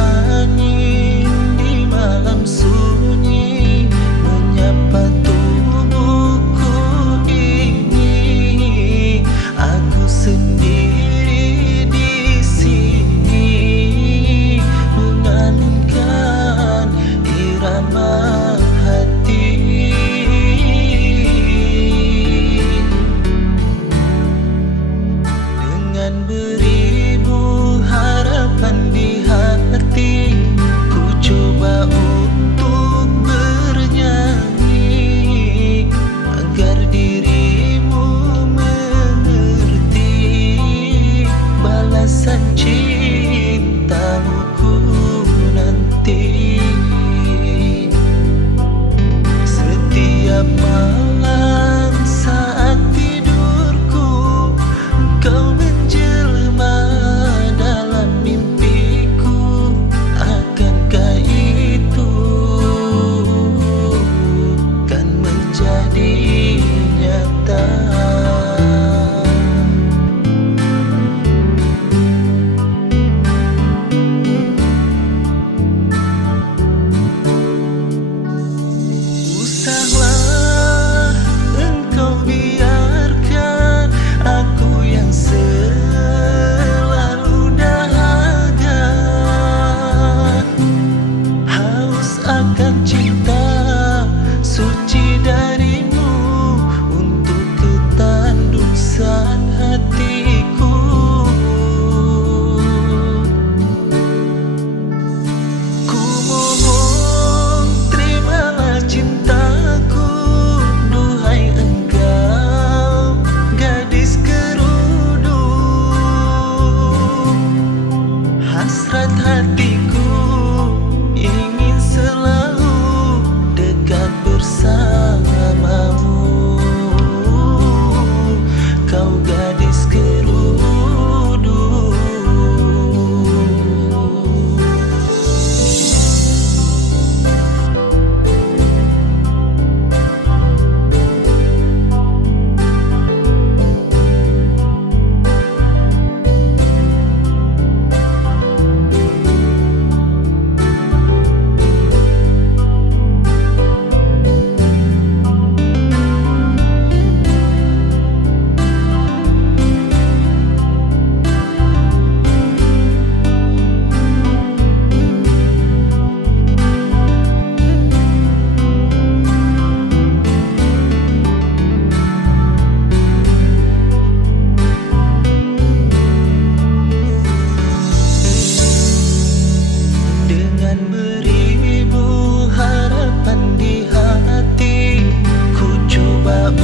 angin di malam sunyi menyapa tubuhku ini. Aku sendiri di sini mengalunkan irama hati. Dengan beribu harapan di hati, ku coba untuk bernyanyi agar dirimu mengerti balasan cintamu ku nanti. Setiap malam saat tidurku, kau menjelma dalam mimpiku. Akankah itu kan menjadi nyata? Usahlah engkau biarkan aku yang selalu dahaga, haus akan cinta suci darimu untuk ketandusan hatiku. Ku mohon terimalah cintaku, duhai engkau gadis kerudung. Hasrat hatiku ingin selalu dekat bersamamu, kau gadis kerudung. Dengan beribu harapan di hati, ku coba